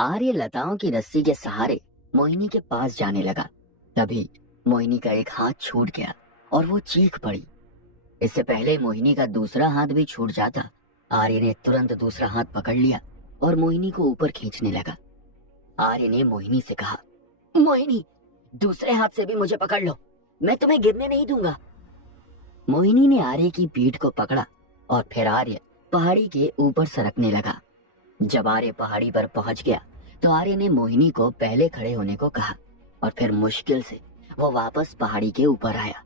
आर्य लताओं की रस्सी के सहारे मोहिनी के पास जाने लगा। तभी मोहिनी का एक हाथ छूट गया और वो चीख पड़ी। इससे पहले मोहिनी का दूसरा हाथ भी छूट जाता, आर्य ने तुरंत दूसरा हाथ पकड़ लिया और मोहिनी को ऊपर खींचने लगा। आर्य ने मोहिनी से कहा, मोहिनी, दूसरे हाथ से भी मुझे पकड़ लो, मैं तुम्हें गिरने नहीं दूंगा। मोहिनी ने आर्य की पीठ को पकड़ा और फिर आर्य पहाड़ी के ऊपर सरकने लगा। जब आर्य पहाड़ी पर पहुंच गया तो आर्य ने मोहिनी को पहले खड़े होने को कहा और फिर मुश्किल से वो वापस पहाड़ी के ऊपर आया।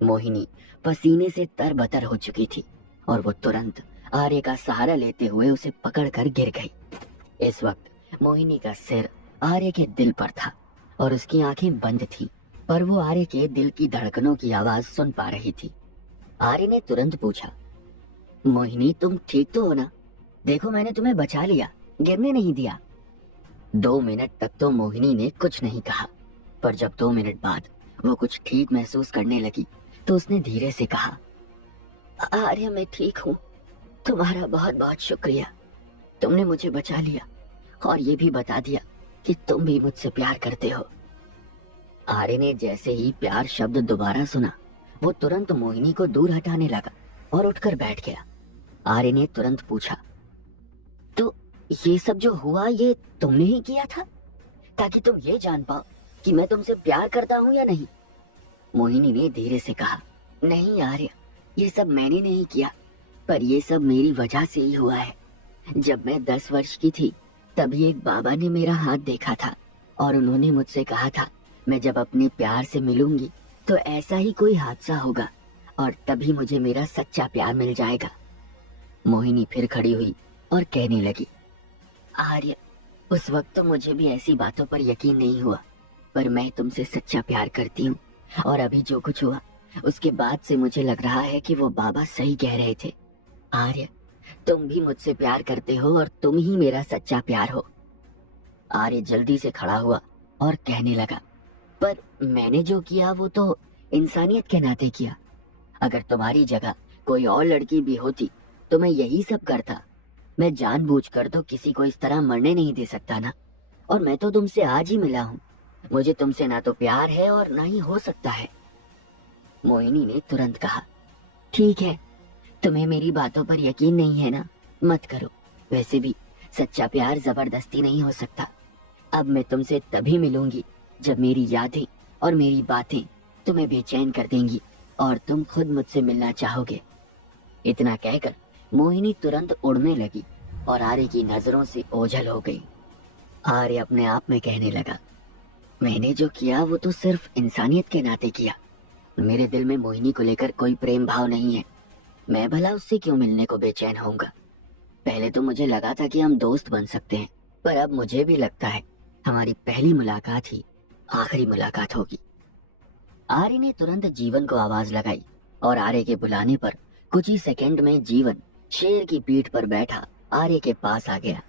मोहिनी पसीने से तरबतर हो चुकी थी और वो तुरंत आर्य का सहारा लेते हुए उसे पकड़कर गिर गई। इस वक्त मोहिनी का सिर आर्य के दिल पर था और उसकी आंखें बंद थी, पर वो आर्य के दिल की धड़कनों की आवाज सुन पा रही थी। आर्य ने तुरंत पूछा, मोहिनी, तुम ठीक तो हो ना? देखो, मैंने तुम्हें बचा लिया, गिरने नहीं दिया। 2 मिनट तक तो मोहिनी ने कुछ नहीं कहा, पर जब 2 मिनट बाद वो कुछ ठीक महसूस करने लगी तो उसने धीरे से कहा, आर्य, मैं ठीक हूँ, तुम्हारा बहुत बहुत शुक्रिया। तुमने मुझे बचा लिया और ये भी बता दिया कि तुम भी मुझसे प्यार करते हो। आर्य ने जैसे ही प्यार शब्द दोबारा सुना, वो तुरंत मोहिनी को दूर हटाने लगा और उठकर बैठ गया। आर्य ने तुरंत पूछा, तो ये सब जो हुआ ये तुमने ही किया था, ताकि तुम ये जान पाओ कि मैं तुमसे प्यार करता हूँ या नहीं? मोहिनी ने धीरे से कहा, नहीं आर्य, ये सब मैंने नहीं किया, पर ये सब मेरी वजह से ही हुआ है। जब मैं 10 वर्ष की थी तभी एक बाबा ने मेरा हाथ देखा था और उन्होंने मुझसे कहा था, मैं जब अपने प्यार से मिलूंगी तो ऐसा ही कोई हादसा होगा और तभी मुझे मेरा सच्चा प्यार मिल जाएगा। मोहिनी फिर खड़ी हुई और कहने लगी, आर्य, उस वक्त तो मुझे भी ऐसी बातों पर यकीन नहीं हुआ, पर मैं तुमसे सच्चा प्यार करती हूँ और अभी जो कुछ हुआ उसके बाद से मुझे लग रहा है कि वो बाबा सही कह रहे थे। आर्य, तुम भी मुझसे प्यार करते हो और तुम ही मेरा सच्चा प्यार हो। आर्य जल्दी से खड़ा हुआ और कहने लगा, पर मैंने जो किया वो तो इंसानियत के नाते किया। अगर तुम्हारी जगह कोई और लड़की भी होती तो मैं यही सब करता। मैं जानबूझकर तो किसी को इस तरह मरने नहीं दे सकता ना। और मैं तो तुमसे आज ही मिला हूँ, मुझे तुमसे ना तो प्यार है और ना ही हो सकता है। मोहिनी ने तुरंत कहा, ठीक है, तुम्हें मेरी बातों पर यकीन नहीं है ना, मत करो। वैसे भी सच्चा प्यार जबरदस्ती नहीं हो सकता। अब मैं तुमसे तभी मिलूंगी जब मेरी यादें और मेरी बातें तुम्हें बेचैन कर देंगी और तुम खुद मुझसे मिलना चाहोगे। इतना कहकर मोहिनी तुरंत उड़ने लगी और आर्य की नजरों से ओझल हो गई। आर्य अपने आप में कहने लगा, मैंने जो किया वो तो सिर्फ इंसानियत के नाते किया। मेरे दिल में मोहिनी को लेकर कोई प्रेम भाव नहीं है। मैं भला उससे क्यों मिलने को बेचैन होऊंगा? पहले तो मुझे लगा था कि हम दोस्त बन सकते हैं, पर अब मुझे भी लगता है हमारी पहली मुलाकात ही आखिरी मुलाकात होगी। आर्य ने तुरंत जीवन को आवाज लगाई और आर्य के बुलाने पर कुछ ही सेकंड में जीवन शेर की पीठ पर बैठा आर्य के पास आ गया।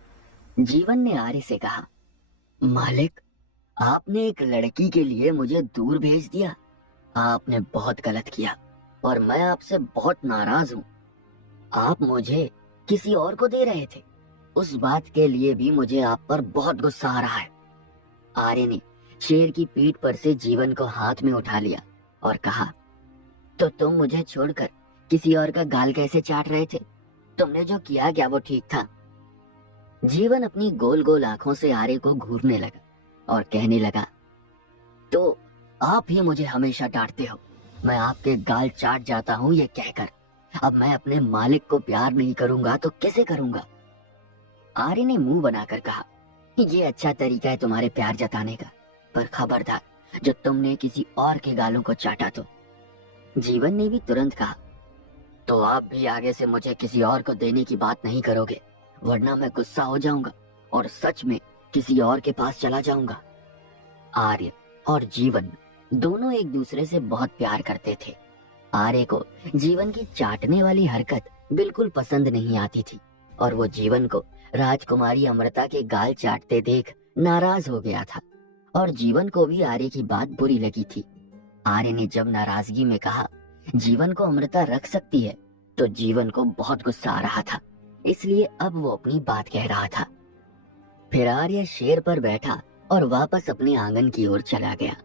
जीवन ने आर्य से कहा, मालिक, आपने एक लड़की के लिए मुझे दूर भेज दिया। आपने बहुत गलत किया और मैं आपसे बहुत नाराज हूँ। आप मुझे किसी और को दे रहे थे, उस बात के लिए भी मुझे आप पर बहुत गुस्सा आ रहा है। आर्य ने शेर की पीठ पर से जीवन को हाथ में उठा लिया और कहा, तो तुम मुझे छोड़कर किसी और का गाल कैसे चाट रहे थे? तुमने जो किया क्या वो ठीक था? जीवन अपनी गोल गोल आंखों से आर्य को घूरने लगा और कहने लगा, तो आप ही मुझे हमेशा डांटते हो, मैं आपके गाल चाट जाता हूँ ये कहकर। अब मैं अपने मालिक को प्यार नहीं करूंगा तो कैसे करूंगा? आर्य ने मुंह बनाकर कहा, ये अच्छा तरीका है तुम्हारे प्यार जताने का, पर खबरदार जो तुमने किसी और के गालों को चाटा तो। जीवन ने भी तुरंत कहा, तो आप भी आगे से मुझे किसी और को देने की बात नहीं करोगे, वरना मैं गुस्सा हो जाऊंगा और सच में किसी और के पास चला जाऊंगा। आर्य और जीवन दोनों एक दूसरे से बहुत प्यार करते थे। आर्य को जीवन की चाटने वाली हरकत बिल्कुल पसंद नहीं आती थी और वो जीवन को राजकुमारी अमृता के गाल चाटते देख नाराज हो गया था और जीवन को भी आर्य की बात बुरी लगी थी। आर्य ने जब नाराजगी में कहा, जीवन को अमृता रख सकती है, तो जीवन को बहुत गुस्सा आ रहा था, इसलिए अब वो अपनी बात कह रहा था। फिर आर्य शेर पर बैठा और वापस अपने आंगन की ओर चला गया।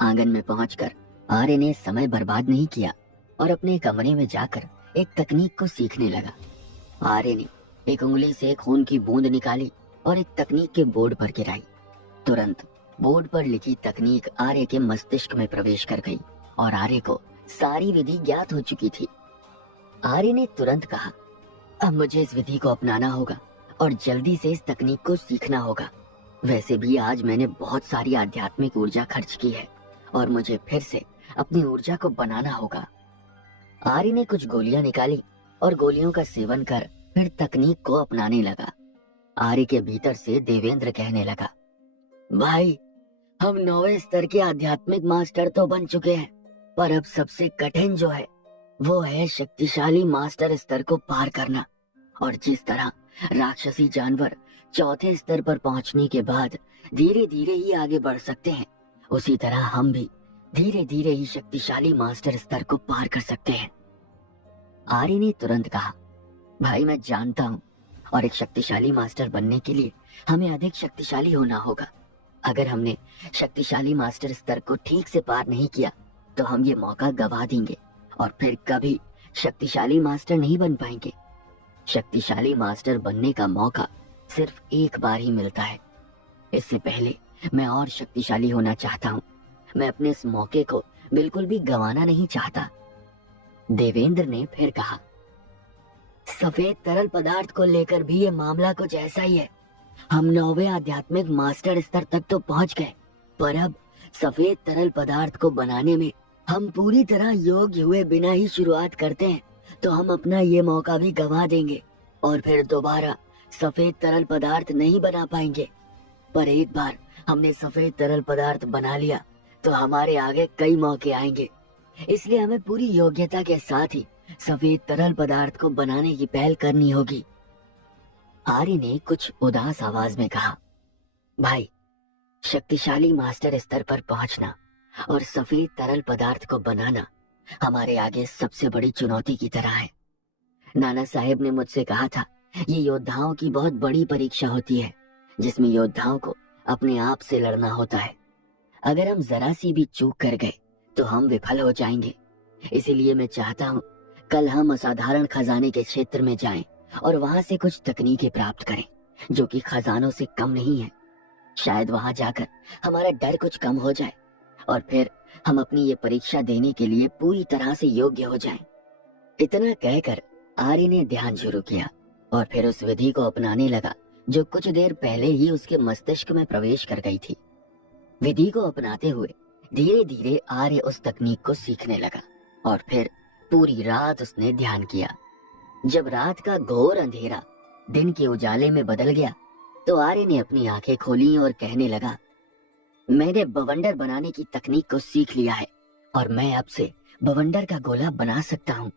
आंगन में पहुंचकर आर्य ने समय बर्बाद नहीं किया और अपने कमरे में जाकर एक तकनीक को सीखने लगा। आर्य ने एक उंगली से खून की बूंद निकाली और एक तकनीक के बोर्ड पर गिराई। तुरंत बोर्ड पर लिखी तकनीक आर्य के मस्तिष्क में प्रवेश कर गई और आर्य को सारी विधि ज्ञात हो चुकी थी। आर्य ने तुरंत कहा, अब मुझे इस विधि को अपनाना होगा और जल्दी से इस तकनीक को सीखना होगा। वैसे भी आज मैंने बहुत सारी आध्यात्मिक ऊर्जा खर्च की है और मुझे फिर से अपनी ऊर्जा को बनाना होगा। आर्य ने कुछ गोलियां निकाली और गोलियों का सेवन कर फिर तकनीक को अपनाने लगा। आर्य के भीतर से देवेंद्र कहने लगा, भाई, हम 9वें स्तर के आध्यात्मिक मास्टर तो बन चुके हैं, पर अब सबसे कठिन जो है वो है शक्तिशाली मास्टर स्तर को पार करना। और जिस तरह राक्षसी जानवर 4थे स्तर पर पहुंचने के बाद धीरे धीरे ही आगे बढ़ सकते हैं, उसी तरह हम भी धीरे धीरे ही शक्तिशाली मास्टर स्तर को पार कर सकते हैं। आर्य ने तुरंत कहा, भाई मैं जानता हूँ, और एक शक्तिशाली मास्टर बनने के लिए हमें अधिक शक्तिशाली होना होगा। अगर हमने शक्तिशाली मास्टर स्तर को ठीक से पार नहीं किया तो हम ये मौका गवा देंगे और फिर कभी शक्तिशाली मास्टर नहीं बन पाएंगे। शक्तिशाली मास्टर बनने का मौका सिर्फ एक बार ही मिलता है। इससे पहले मैं और शक्तिशाली होना चाहता हूँ। मैं अपने इस मौके को बिल्कुल भी गंवाना नहीं चाहता। देवेंद्र ने फिर कहा, सफेद तरल पदार्थ को लेकर भी ये मामला कुछ ऐसा ही है। हम 9वें आध्यात्मिक मास्टर स्तर तक तो पहुंच गए, पर अब सफेद तरल पदार्थ को बनाने में हम पूरी तरह योग्य हुए बिना ही शुरुआत करते हैं तो हम अपना ये मौका भी गंवा देंगे और फिर दोबारा सफेद तरल पदार्थ नहीं बना पाएंगे। पर एक बार हमने सफेद तरल पदार्थ बना लिया तो हमारे आगे कई मौके आएंगे, इसलिए हमें पूरी योग्यता के साथ ही सफेद तरल पदार्थ को बनाने की पहल करनी होगी। आर्य ने कुछ उदास आवाज में कहा, भाई, शक्तिशाली मास्टर स्तर पर पहुंचना और सफेद तरल पदार्थ को बनाना हमारे आगे सबसे बड़ी चुनौती की तरह है। नाना साहेब ने मुझसे कहा था, ये योद्धाओं की बहुत बड़ी परीक्षा होती है जिसमें योद्धाओं को अपने आप से लड़ना होता है। अगर हम जरा सी भी चूक कर गए तो हम विफल हो जाएंगे। इसीलिए मैं चाहता हूँ कल हम असाधारण खजाने के क्षेत्र में जाएं और वहां से कुछ तकनीकें प्राप्त करें जो कि खजानों से कम नहीं है। शायद वहां जाकर हमारा डर कुछ कम हो जाए और फिर हम अपनी ये परीक्षा देने के लिए पूरी तरह से योग्य हो जाएं। इतना कहकर आर्य ने ध्यान शुरू किया और फिर उस विधि को अपनाने लगा जो कुछ देर पहले ही उसके मस्तिष्क में प्रवेश कर गई थी। विधि को अपनाते हुए धीरे धीरे आर्य उस तकनीक को सीखने लगा और फिर पूरी रात उसने ध्यान किया। जब रात का घोर अंधेरा दिन के उजाले में बदल गया तो आर्य ने अपनी आंखें खोली और कहने लगा, मैंने बवंडर बनाने की तकनीक को सीख लिया है और मैं अब से बवंडर का गोला बना सकता हूँ।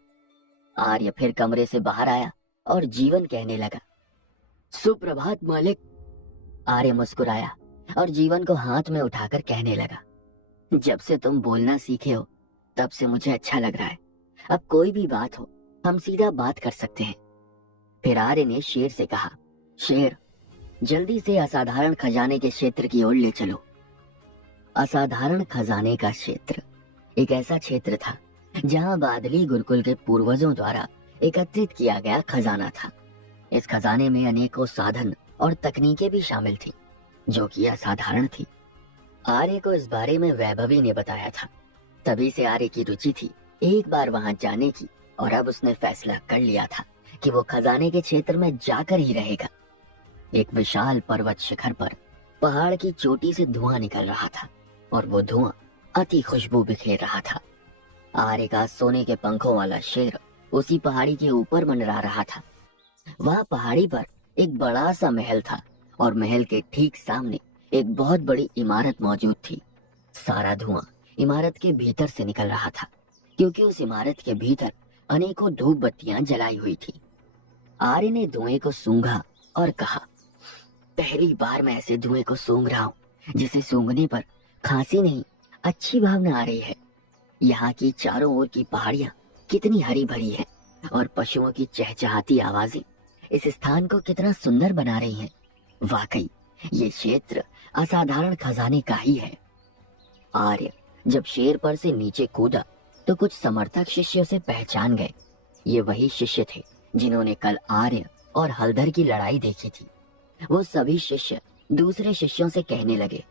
आर्य फिर कमरे से बाहर आया और जीवन कहने लगा, सुप्रभात मालिक। आर्य मुस्कुराया और जीवन को हाथ में उठाकर कहने लगा, जब से तुम बोलना सीखे हो तब से मुझे अच्छा लग रहा है। अब कोई भी बात हो हम सीधा बात कर सकते हैं। फिर आर्य ने शेर से कहा, शेर, जल्दी से असाधारण खजाने के क्षेत्र की ओर ले चलो। असाधारण खजाने का क्षेत्र एक ऐसा क्षेत्र था जहां बादली गुरुकुल के पूर्वजों द्वारा एकत्रित किया गया खजाना था। इस खजाने में अनेकों साधन और तकनीकें भी शामिल थी जो कि असाधारण थी। आर्य को इस बारे में वैभवी ने बताया था। तभी से आर्य की रुचि थी एक बार वहां जाने की और अब उसने फैसला कर लिया था कि वो खजाने के क्षेत्र में जाकर ही रहेगा। एक विशाल पर्वत शिखर पर पहाड़ की चोटी से धुआं निकल रहा था और वो धुआं अति खुशबू बिखेर रहा था। आर्य का सोने के पंखों वाला शेर उसी पहाड़ी के ऊपर मंडरा रहा था। वहां पहाड़ी पर एक बड़ा सा महल था और महल के ठीक सामने एक बहुत बड़ी इमारत मौजूद थी। सारा धुआं इमारत के भीतर से निकल रहा था क्योंकि उस इमारत के भीतर अनेकों धूप बत्तियां जलाई हुई थी। आर्य ने धुएं को सूंघा और कहा, पहली बार मैं ऐसे धुएं को सूंघ रहा हूँ जिसे सूंघने पर खांसी नहीं, अच्छी भावना आ रही है। यहाँ की चारों ओर की पहाड़ियां कितनी हरी भरी है और पशुओं की चहचहाती आवाजें इस स्थान को कितना सुंदर बना रही हैं। वाकई ये क्षेत्र असाधारण खजाने का ही है। आर्य जब शेर पर से नीचे कूदा तो कुछ समर्थक शिष्य उसे पहचान गए। ये वही शिष्य थे जिन्होंने कल आर्य और हलधर की लड़ाई देखी थी। वो सभी शिष्य दूसरे शिष्यों से कहने लगे,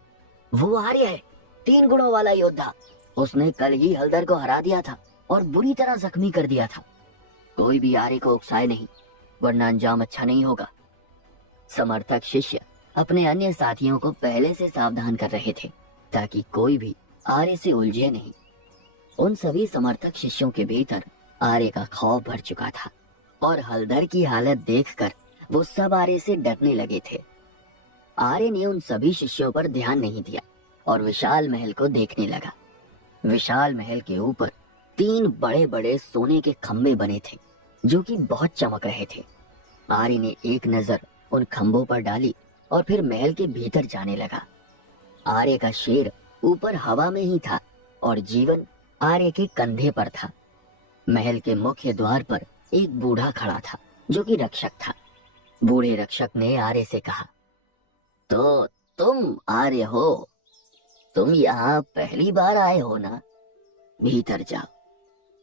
वो आर्य है, 3 गुणों वाला योद्धा। उसने कल ही हलधर को हरा दिया था और बुरी तरह जख्मी कर दिया था। कोई भी आर्य को उकसाए नहीं, वरना अंजाम अच्छा नहीं होगा। समर्थक शिष्य अपने अन्य साथियों को पहले से सावधान कर रहे थे ताकि कोई भी आर्य से उलझे नहीं। उन सभी समर्थक शिष्यों के भीतर आर्य का खौफ भर चुका था और हलधर की हालत देखकर वो सब आर्य से डरने लगे थे। आर्य ने उन सभी शिष्यों पर ध्यान नहीं दिया और विशाल महल को देखने लगा। विशाल महल के ऊपर 3 बड़े बड़े सोने के खंभे बने थे जो कि बहुत चमक रहे थे। आर्य ने एक नजर उन खंभों पर डाली और फिर महल के भीतर जाने लगा। आर्य का शेर ऊपर हवा में ही था और जीवन आर्य के कंधे पर था। महल के मुख्य द्वार पर एक बूढ़ा खड़ा था जो कि रक्षक था। बूढ़े रक्षक ने आर्य से कहा, तो तुम आर्य हो? तुम यहाँ पहली बार आए हो ना? भीतर जाओ।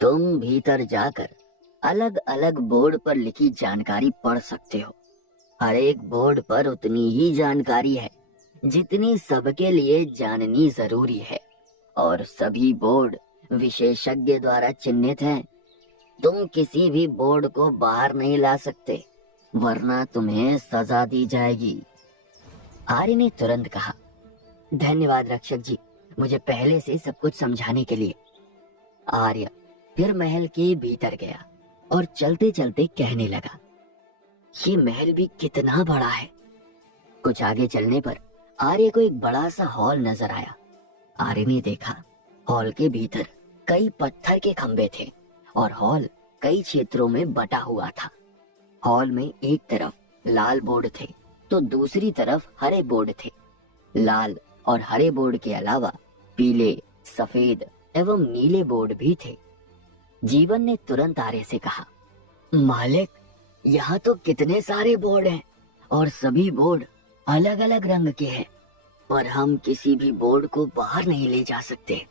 तुम भीतर जाकर अलग अलग बोर्ड पर लिखी जानकारी पढ़ सकते हो। हर एक बोर्ड पर उतनी ही जानकारी है जितनी सबके लिए जाननी जरूरी है और सभी बोर्ड विशेषज्ञ द्वारा चिन्हित हैं। तुम किसी भी बोर्ड को बाहर नहीं ला सकते, वरना तुम्हें सजा दी जाएगी। आर्य ने तुरंत कहा, धन्यवाद रक्षक जी, मुझे पहले से सब कुछ समझाने के लिए। आर्य फिर महल के भीतर गया और चलते चलते कहने लगा, ये महल भी कितना बड़ा है। कुछ आगे चलने पर आर्य को एक बड़ा सा हॉल नजर आया। आर्य ने देखा हॉल के भीतर कई पत्थर के खंभे थे और हॉल कई क्षेत्रों में बटा हुआ था। हॉल में एक तरफ लाल बोर्ड थे तो दूसरी तरफ हरे बोर्ड थे। लाल और हरे बोर्ड के अलावा पीले, सफेद एवं नीले बोर्ड भी थे। जीवन ने तुरंत आर्य से कहा, मालिक, यहाँ तो कितने सारे बोर्ड हैं और सभी बोर्ड अलग अलग रंग के हैं, पर हम किसी भी बोर्ड को बाहर नहीं ले जा सकते।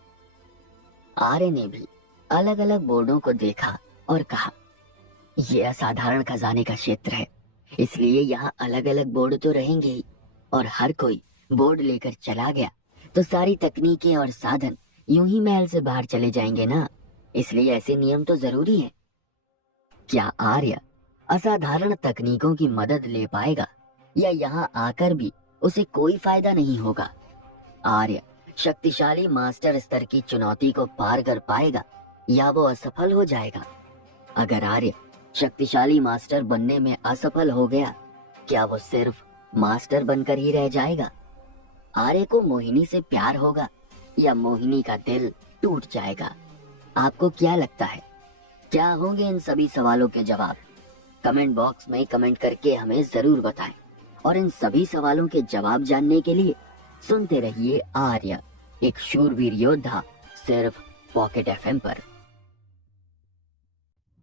आर्य ने भी अलग अलग बोर्डों को देखा और कहा, यह असाधारण खजाने का क्षेत्र है, इसलिए यहाँ अलग अलग बोर्ड तो रहेंगे ही, और हर कोई बोर्ड लेकर चला गया तो सारी तकनीकें और साधन यूं ही महल से बाहर चले जाएंगे ना, इसलिए ऐसे नियम तो जरूरी है। क्या आर्य असाधारण तकनीकों की मदद ले पाएगा या यहाँ आकर भी उसे कोई फायदा नहीं होगा? आर्य शक्तिशाली मास्टर स्तर की चुनौती को पार कर पाएगा या वो असफल हो जाएगा? अगर आर्य शक्तिशाली मास्टर बनने में असफल हो गया, क्या वो सिर्फ मास्टर बनकर ही रह जाएगा? आर्य को मोहिनी से प्यार होगा या मोहिनी का दिल टूट जाएगा? आपको क्या लगता है? क्या होंगे इन सभी सवालों के जवाब? कमेंट बॉक्स में कमेंट करके हमें जरूर बताएं और इन सभी सवालों के जवाब जानने के लिए सुनते रहिए आर्य, एक शूरवीर योद्धा, सिर्फ पॉकेट एफएम पर।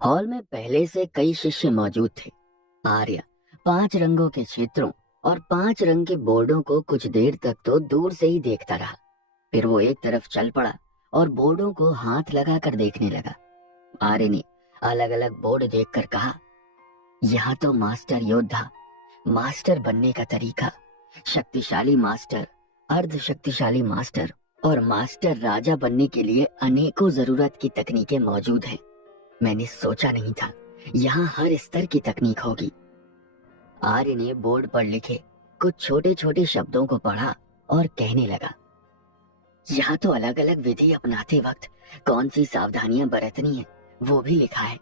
हॉल में पहले से कई शिष्य मौजूद थे। आर्य 5 रंगों के क्षेत्रों और 5 रंग के बोर्डों को कुछ देर तक तो दूर से ही देखता रहा। फिर वो एक तरफ चल पड़ा और बोर्डों को हाथ लगाकर देखने लगा। आर्य ने अलग अलग बोर्ड देखकर कहा, यहाँ तो मास्टर योद्धा, मास्टर बनने का तरीका, शक्तिशाली मास्टर, अर्ध शक्तिशाली मास्टर और मास्टर राजा बनने के लिए अनेकों जरूरत की तकनीकें मौजूद हैं। मैंने सोचा नहीं था यहाँ हर स्तर की तकनीक होगी। आर्य ने बोर्ड पर लिखे कुछ छोटे छोटे शब्दों को पढ़ा और कहने लगा, यहाँ तो अलग अलग विधि अपनाते वक्त कौन सी सावधानियां बरतनी है वो भी लिखा है।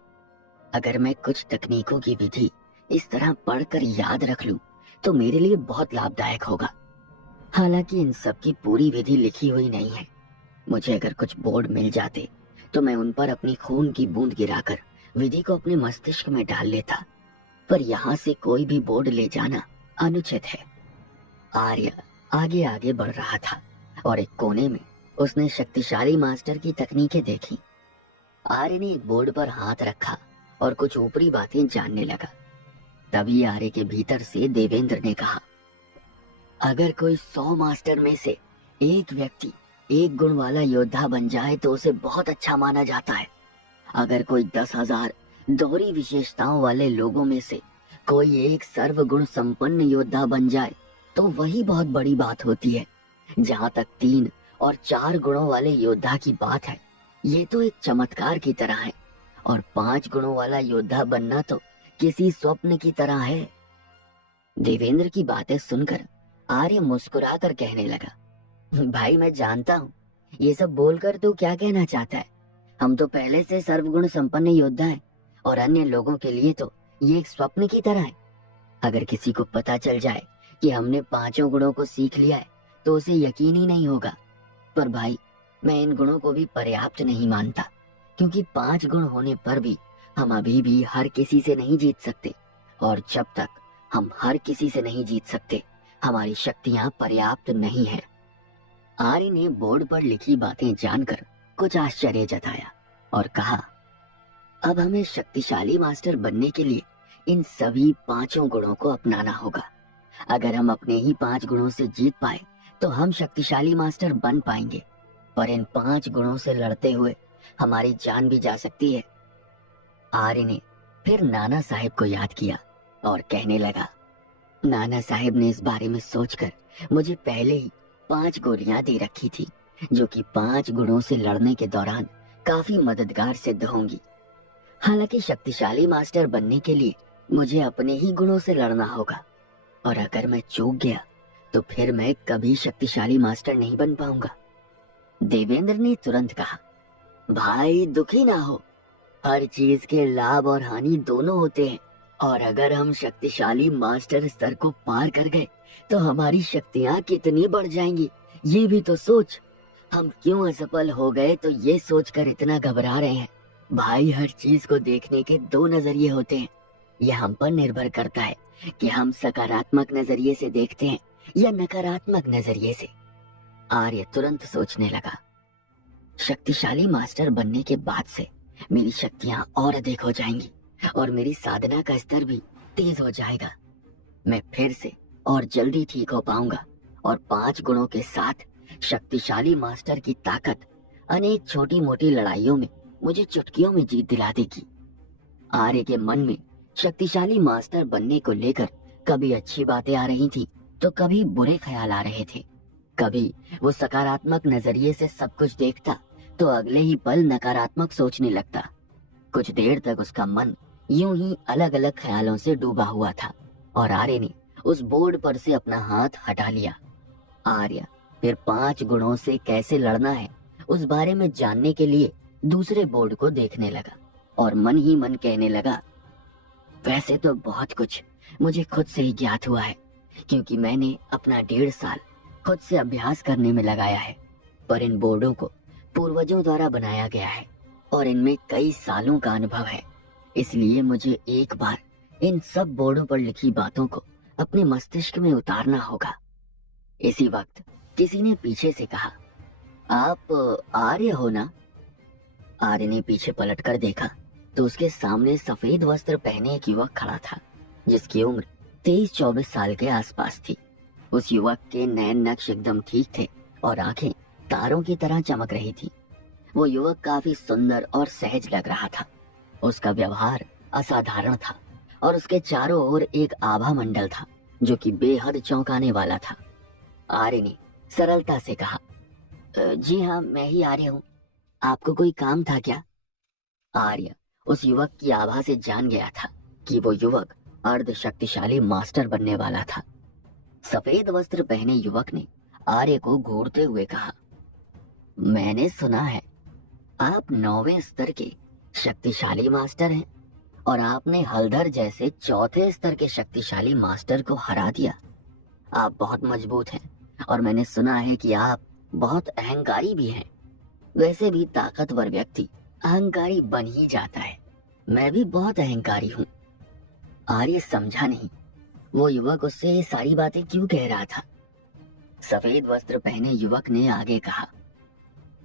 अगर मैं कुछ तकनीकों की विधि इस तरह पढ़कर याद रख लूं तो मेरे लिए बहुत लाभदायक होगा। हालांकि इन सब की पूरी विधि लिखी हुई नहीं है। मुझे अगर कुछ बोर्ड मिल जाते तो मैं उन पर अपनी खून की बूंद गिराकर विधि को अपने मस्तिष्क में डाल लेता, पर यहाँ से कोई भी बोर्ड ले जाना अनुचित है। आर्य आगे आगे बढ़ रहा था और एक कोने में उसने शक्तिशाली मास्टर की तकनीकें देखी। आर्य ने एक बोर्ड पर हाथ रखा और कुछ ऊपरी बातें जानने लगा। तभी आर्य के भीतर से देवेंद्र ने कहा, अगर कोई 100 मास्टर में से एक व्यक्ति एक गुण वाला योद्धा बन जाए तो उसे बहुत अच्छा माना जाता है। अगर कोई 10,000 दोहरी विशेषताओं वाले लोगों में से कोई एक सर्वगुण संपन्न योद्धा बन जाए तो वही बहुत बड़ी बात होती है। जहाँ तक 3 और 4 गुणों वाले योद्धा की बात है, ये तो एक चमत्कार की तरह है, और 5 गुणों वाला योद्धा बनना तो किसी स्वप्न की तरह है। देवेंद्र की बातें सुनकर आर्य मुस्कुराकर कहने लगा, भाई मैं जानता हूँ ये सब बोलकर तू क्या कहना चाहता है। हम तो पहले से सर्वगुण संपन्न योद्धा हैं और अन्य लोगों के लिए तो ये एक स्वप्न की तरह है। अगर किसी को पता चल जाए कि हमने 5 गुणों को सीख लिया है तो उसे यकीन ही नहीं होगा। पर भाई मैं इन गुणों को भी पर्याप्त नहीं मानता, क्योंकि 5 गुण होने पर भी हम अभी भी हर किसी से नहीं जीत सकते, और जब तक हम हर किसी से नहीं जीत सकते हमारी शक्तियां पर्याप्त नहीं है। आर्य ने बोर्ड पर लिखी बातें जानकर कुछ आश्चर्य जताया और कहा, अब हमें शक्तिशाली मास्टर बनने के लिए इन सभी 5 गुणों को अपनाना होगा। अगर हम अपने ही 5 गुणों से जीत पाए तो हम शक्तिशाली मास्टर बन पाएंगे, पर इन 5 गुणों से लड़ते हुए हमारी जान भी जा सकती है। आर्य ने फिर नाना साहेब को याद किया और कहने लगा, नाना साहेब ने इस बारे में सोचकर मुझे पहले ही 5 गोलियां दे रखी थी, जो कि 5 गुणों से लड़ने के दौरान काफी मददगार सिद्ध होंगी। हालांकि शक्तिशाली मास्टर बनने के लिए मुझे अपने ही गुणों से लड़ना होगा, और अगर मैं चूक गया तो फिर मैं कभी शक्तिशाली मास्टर नहीं बन पाऊंगा। देवेंद्र ने तुरंत कहा, भाई दुखी ना हो, हर चीज के लाभ और हानि दोनों होते हैं, और अगर हम शक्तिशाली मास्टर स्तर को पार कर गए तो हमारी शक्तियां कितनी बढ़ जाएंगी, ये भी तो सोच। हम क्यों असफल हो गए तो ये सोचकर इतना घबरा रहे हैं। भाई हर चीज को देखने के 2 नजरिए होते हैं। यह हम पर निर्भर करता है कि हम सकारात्मक नजरिए से देखते हैं या नकारात्मक नजरिए से। आर्य तुरंत सोचने लगा, शक्तिशाली मास्टर बनने के बाद से मेरी शक्तियां और अधिक हो जाएंगी और मेरी साधना का स्तर भी तेज हो जाएगा। मैं फिर से और जल्दी ठीक हो पाऊंगा, और 5 गुणों के साथ शक्तिशाली मास्टर की ताकत अनेक छोटी मोटी लड़ाइयों में मुझे चुटकियों में जीत दिला देगी। आर्य के मन में शक्तिशाली मास्टर बनने को लेकर कभी अच्छी बातें आ रही थी तो कभी बुरे ख्याल आ रहे थे। कभी वो सकारात्मक नजरिए से सब कुछ देखता तो अगले ही पल नकारात्मक सोचने लगता। कुछ देर तक उसका मन यूं ही अलग अलग ख्यालों से डूबा हुआ था, और आर्य ने उस बोर्ड पर से अपना हाथ हटा लिया। आर्य फिर 5 गुणों से कैसे लड़ना है उस बारे में जानने के लिए दूसरे बोर्ड को देखने लगा और मन ही मन कहने लगा, वैसे तो बहुत कुछ मुझे खुद से ही ज्ञात हुआ है, क्योंकि मैंने अपना 1.5 साल खुद से अभ्यास करने में लगाया है, पर इन बोर्डों को पूर्वजों द्वारा बनाया गया है और इनमें कई सालों का अनुभव है। इसलिए मुझे एक बार इन सब बोर्डों पर लिखी बातों को अपने मस्तिष्क में उतारना होगा। इसी वक्त किसी ने पीछे से कहा, आप आर्य हो ना? आर्य ने पीछे पलटकर देखा तो उसके सामने सफेद वस्त्र पहने एक युवक खड़ा था, जिसकी उम्र 23-24 साल के आसपास थी। उस युवक के नैन नक्श एकदम ठीक थे और आंखें तारों की तरह चमक रही थी। वो युवक काफी सुंदर और सहज लग रहा था। उसका व्यवहार असाधारण था और उसके चारों ओर एक आभा मंडल था जो कि बेहद चौंकाने वाला था। आर्य ने सरलता से कहा, जी हाँ, मैं ही आर्य हूँ, आपको कोई काम था क्या? आर्य उस युवक की आभा से जान गया था कि वो युवक अर्ध शक्तिशाली मास्टर बनने वाला था। सफेद वस्त्र पहने युवक ने आर्य को घूरते हुए कहा, मैंने सुना है आप 9वें स्तर के शक्तिशाली मास्टर हैं और आपने हलधर जैसे 4थे स्तर के शक्तिशाली मास्टर को हरा दिया। आप बहुत मजबूत हैं और मैंने सुना है कि आप बहुत अहंकारी भी हैं। वैसे भी ताकतवर व्यक्ति अहंकारी बन ही जाता है। मैं भी बहुत अहंकारी हूँ। आर्य समझा नहीं वो युवक उससे ये सारी बातें क्यों कह रहा था। सफेद वस्त्र पहने युवक ने आगे कहा,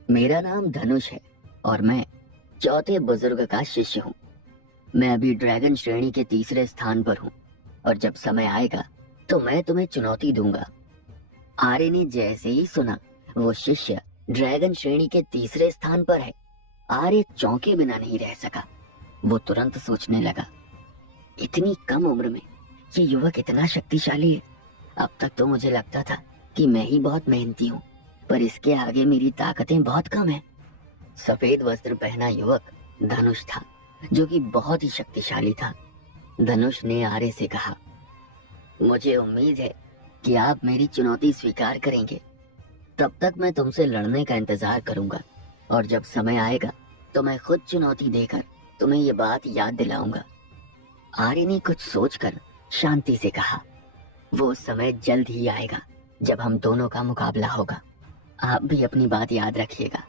मेरा नाम धनुष है और मैं 4थे बुजुर्ग का शिष्य हूँ। मैं अभी ड्रैगन श्रेणी के 3रे स्थान पर हूँ और जब समय आएगा तो मैं तुम्हें चुनौती दूंगा आर्य ने जैसे ही सुना वो शिष्य ड्रैगन श्रेणी के तीसरे स्थान पर है, आर्य चौंके बिना नहीं रह सका। वो तुरंत सोचने लगा, इतनी कम उम्र में ये युवक इतना शक्तिशाली है। अब तक तो मुझे लगता था कि मैं ही बहुत मेहनती हूँ, पर इसके आगे मेरी ताकतें बहुत कम है। सफेद वस्त्र पहना युवक धनुष था, जो कि बहुत ही शक्तिशाली था। धनुष ने आर्य से कहा, मुझे उम्मीद है कि आप मेरी चुनौती स्वीकार करेंगे। तब तक मैं तुमसे लड़ने का इंतजार करूंगा, और जब समय आएगा तो मैं खुद चुनौती देकर तुम्हें ये बात याद दिलाऊंगा। आर्य ने कुछ सोचकर शांति से कहा, वो समय जल्द ही आएगा जब हम दोनों का मुकाबला होगा। आप भी अपनी बात याद रखिएगा,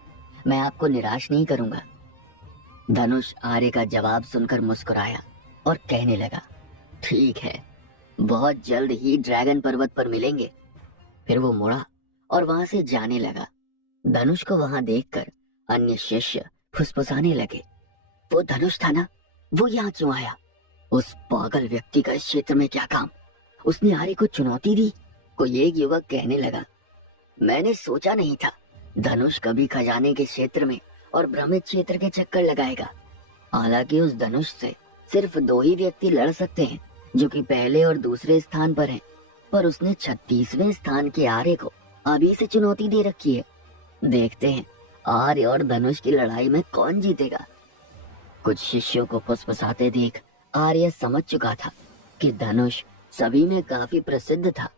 मैं आपको निराश नहीं करूंगा। धनुष आर्य का जवाब सुनकर मुस्कुराया और कहने लगा, ठीक है, बहुत जल्द ही ड्रैगन पर्वत पर मिलेंगे। फिर वो मुड़ा और वहां से जाने लगा। धनुष को वहां देखकर अन्य शिष्य फुसफुसाने लगे, वो धनुष था ना, वो यहाँ क्यों आया? उस पागल व्यक्ति का इस क्षेत्र में क्या काम? उसने आर्य को चुनौती दी। कोई एक युवक कहने लगा, मैंने सोचा नहीं था धनुष कभी खजाने के क्षेत्र में और भ्रमित क्षेत्र के चक्कर लगाएगा। हालांकि उस धनुष से सिर्फ 2 ही व्यक्ति लड़ सकते हैं, जो कि पहले और दूसरे स्थान पर हैं, पर उसने 36वें स्थान के आर्य को अभी से चुनौती दे रखी है। देखते हैं आर्य और धनुष की लड़ाई में कौन जीतेगा। कुछ शिष्यों को फुसफुसाते देख आर्य समझ चुका था कि धनुष सभी में काफी प्रसिद्ध था।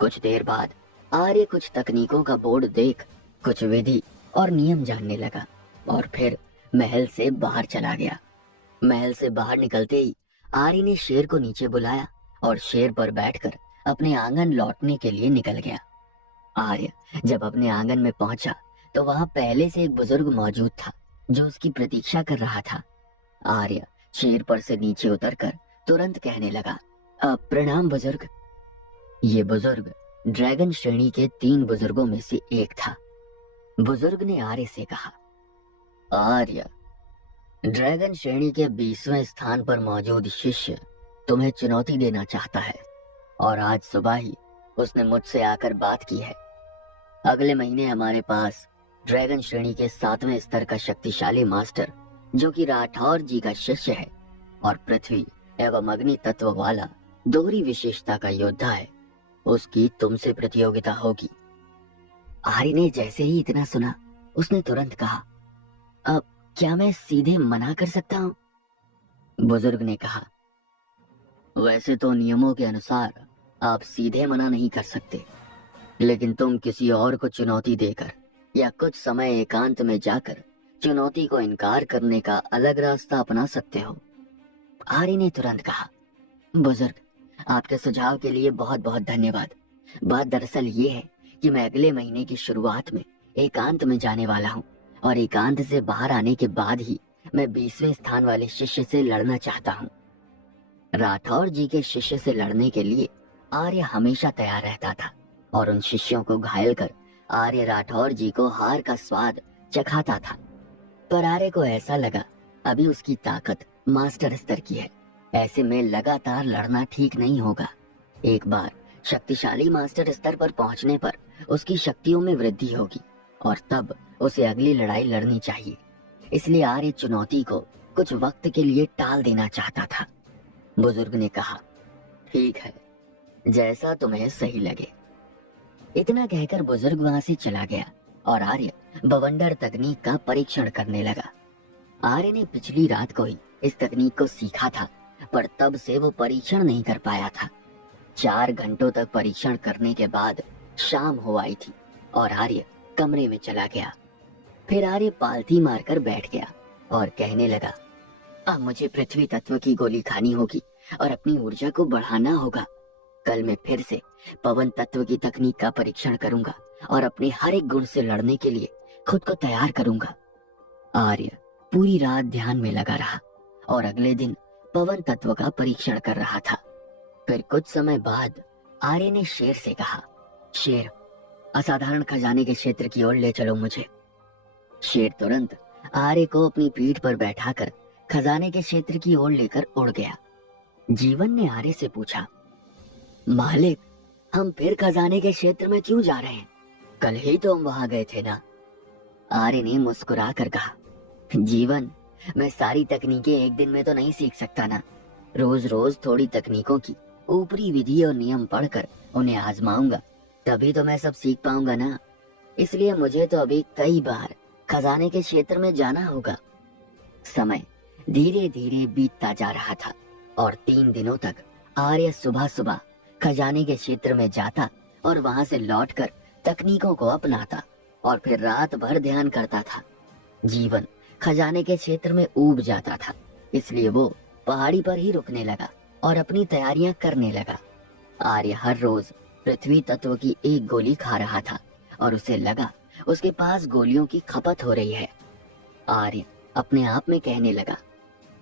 कुछ देर बाद आर्य कुछ तकनीकों का बोर्ड देख कुछ विधि और नियम जानने लगा और फिर महल से बाहर चला गया। महल से बाहर निकलते ही आर्य ने शेर को नीचे बुलाया और शेर पर बैठकर अपने आंगन लौटने के लिए निकल गया। आर्य जब अपने आंगन में पहुंचा तो वहां पहले से एक बुजुर्ग मौजूद था, जो उसकी प्रतीक्षा कर रहा था। आर्य शेर पर से नीचे उतरकर तुरंत कहने लगा, प्रणाम बुजुर्ग। ये बुजुर्ग ड्रैगन श्रेणी के 3 बुजुर्गों में से एक था। बुजुर्ग ने आर्य से कहा, आर्य, ड्रैगन श्रेणी के 20वें स्थान पर मौजूद शिष्य तुम्हें चुनौती देना चाहता है, और आज सुबह ही उसने मुझसे आकर बात की है। अगले महीने हमारे पास ड्रैगन श्रेणी के 7वें स्तर का शक्तिशाली मास्टर, जो कि राठौर जी का शिष्य है और पृथ्वी एवं अग्नि तत्व वाला दोहरी विशेषता का योद्धा है, उसकी तुमसे प्रतियोगिता होगी। आर्य ने जैसे ही इतना सुना उसने तुरंत कहा, अब क्या मैं सीधे मना कर सकता हूँ? बुजुर्ग ने कहा, वैसे तो नियमों के अनुसार आप सीधे मना नहीं कर सकते, लेकिन तुम किसी और को चुनौती देकर या कुछ समय एकांत में जाकर चुनौती को इनकार करने का अलग रास्ता अपना सकते हो। आर्य ने तुरंत कहा, बुजुर्ग, आपके सुझाव के लिए बहुत बहुत धन्यवाद। बात दरअसल ये है कि मैं अगले महीने की शुरुआत में एकांत में जाने वाला हूँ, और एकांत से बाहर आने के बाद ही मैं 20वें स्थान वाले शिष्य से लड़ना चाहता हूँ। राठौर जी के शिष्य से लड़ने के लिए आर्य हमेशा तैयार रहता था, और उन शिष्यों को घायल कर आर्य राठौर जी को हार का स्वाद चखाता था। पर आर्य को ऐसा लगा अभी उसकी ताकत मास्टर स्तर की है, ऐसे में लगातार लड़ना ठीक नहीं होगा। एक बार शक्तिशाली मास्टर स्तर पर पहुंचने पर उसकी शक्तियों में वृद्धि होगी, और तब उसे अगली लड़ाई लड़नी चाहिए। इसलिए आर्य चुनौती को कुछ वक्त के लिए टाल देना चाहता था। बुजुर्ग ने कहा, ठीक है, जैसा तुम्हें सही लगे। इतना कहकर बुजुर्ग वहां से चला गया और आर्य बवंडर तकनीक का परीक्षण करने लगा। आर्य ने पिछली रात को ही इस तकनीक को सीखा था, पर तब से वो परीक्षण नहीं कर पाया था। 4 घंटों तक परीक्षण करने के बाद शाम हो आई थी और आर्य कमरे में चला गया। फिर आर्य पालथी मारकर बैठ गया और कहने लगा, अब मुझे पृथ्वी तत्व की गोली खानी होगी और अपनी ऊर्जा को बढ़ाना होगा। कल मैं फिर से पवन तत्व की तकनीक का परीक्षण करूंगा और अपने हर एक गुण से लड़ने के लिए खुद को तैयार करूंगा। आर्य पूरी रात ध्यान में लगा रहा और अगले दिन पवन तत्व का परीक्षण कर रहा था। फिर कुछ समय बाद आर्य ने शेर से कहा, शेर, असाधारण खजाने के क्षेत्र की ओर ले चलो मुझे। शेर तुरंत आर्य को अपनी पीठ पर बैठाकर खजाने के क्षेत्र की ओर लेकर उड़ गया। जीवन ने आर्य से पूछा, मालिक, हम फिर खजाने के क्षेत्र में क्यों जा रहे हैं? कल ही तो हम वहां गए थे ना। आर्य ने मुस्कुरा कर कहा, जीवन, मैं सारी तकनीकें एक दिन में तो नहीं सीख सकता ना। रोज रोज थोड़ी तकनीकों की ऊपरी विधि और नियम पढ़कर उन्हें आजमाऊंगा, तभी तो मैं सब सीख पाऊंगा ना। इसलिए मुझे तो अभी कई बार खजाने के क्षेत्र में जाना होगा। समय धीरे धीरे बीतता जा रहा था और 3 दिनों तक आर्य सुबह सुबह खजाने के क्षेत्र में जाता और वहां से लौटकर तकनीकों को अपनाता और फिर रात भर ध्यान करता था। जीवन खजाने के क्षेत्र में ऊब जाता था, इसलिए वो पहाड़ी पर ही रुकने लगा और अपनी तैयारियां करने लगा। आर्य हर रोज पृथ्वी तत्व की एक गोली खा रहा था और उसे लगा उसके पास गोलियों की खपत हो रही है। आर्य अपने आप में कहने लगा,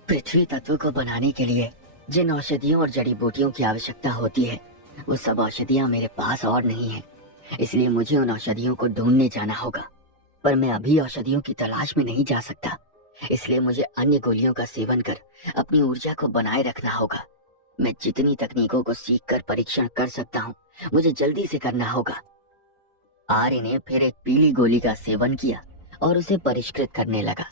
पृथ्वी तत्व को बनाने के लिए जिन औषधियों और जड़ी बूटियों की आवश्यकता होती है, वो सब औषधियां मेरे पास और नहीं है। इसलिए मुझे उन औषधियों को ढूंढने जाना होगा, पर मैं अभी औषधियों की तलाश में नहीं जा सकता। इसलिए मुझे अन्य गोलियों का सेवन कर अपनी ऊर्जा को बनाए रखना होगा। मैं जितनी तकनीकों को सीखकर परीक्षण कर सकता हूँ, मुझे जल्दी से करना होगा। आर्य ने फिर एक पीली गोली का सेवन किया और उसे परिष्कृत करने लगा।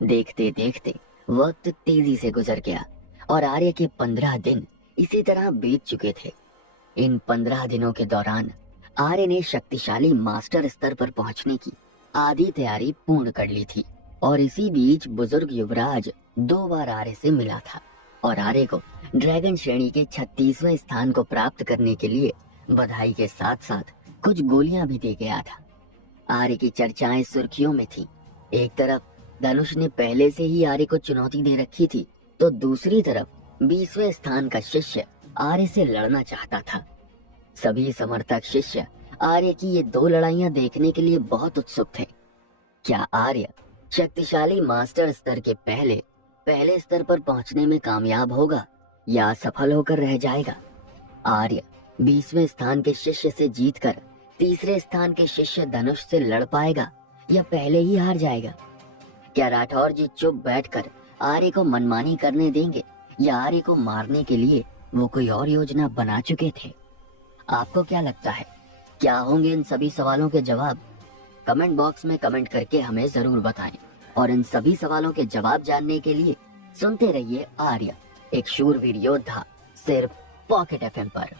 देखते देखते वक्त तेजी से गुजर गया और आर्य के 15 दिन इसी तरह बीत चुके थे। इन 15 दिनों के दौरान आर्य ने शक्तिशाली मास्टर स्तर पर पहुंचने की आधी तैयारी पूर्ण कर ली थी और इसी बीच बुजुर्ग युवराज 2 बार आर्य से मिला था और आर्य को ड्रैगन श्रेणी के 36वें स्थान को प्राप्त करने के लिए बधाई के साथ साथ कुछ गोलियां भी दे गया था। आर्य की चर्चाएं सुर्खियों में थी। एक तरफ धनुष ने पहले से ही आर्य को चुनौती दे रखी थी, तो दूसरी तरफ 20वें स्थान का शिष्य आर्य से लड़ना चाहता था। सभी समर्थक शिष्य आर्य की ये 2 लड़ाइयां देखने के लिए बहुत उत्सुक थे। क्या आर्य शक्तिशाली मास्टर स्तर के पहले स्तर पर पहुंचने में कामयाब होगा या असफल होकर रह जाएगा? आर्य 20वें स्थान के शिष्य से जीतकर तीसरे स्थान के शिष्य धनुष से लड़ पाएगा या पहले ही हार जाएगा? क्या राठौर जी चुप बैठकर आर्य को मनमानी करने देंगे या आर्य को मारने के लिए वो कोई और योजना बना चुके थे? आपको क्या लगता है, क्या होंगे इन सभी सवालों के जवाब? कमेंट बॉक्स में कमेंट करके हमें जरूर बताएं और इन सभी सवालों के जवाब जानने के लिए सुनते रहिए आर्य, एक शूरवीर योद्धा, सिर्फ पॉकेट एफएम पर।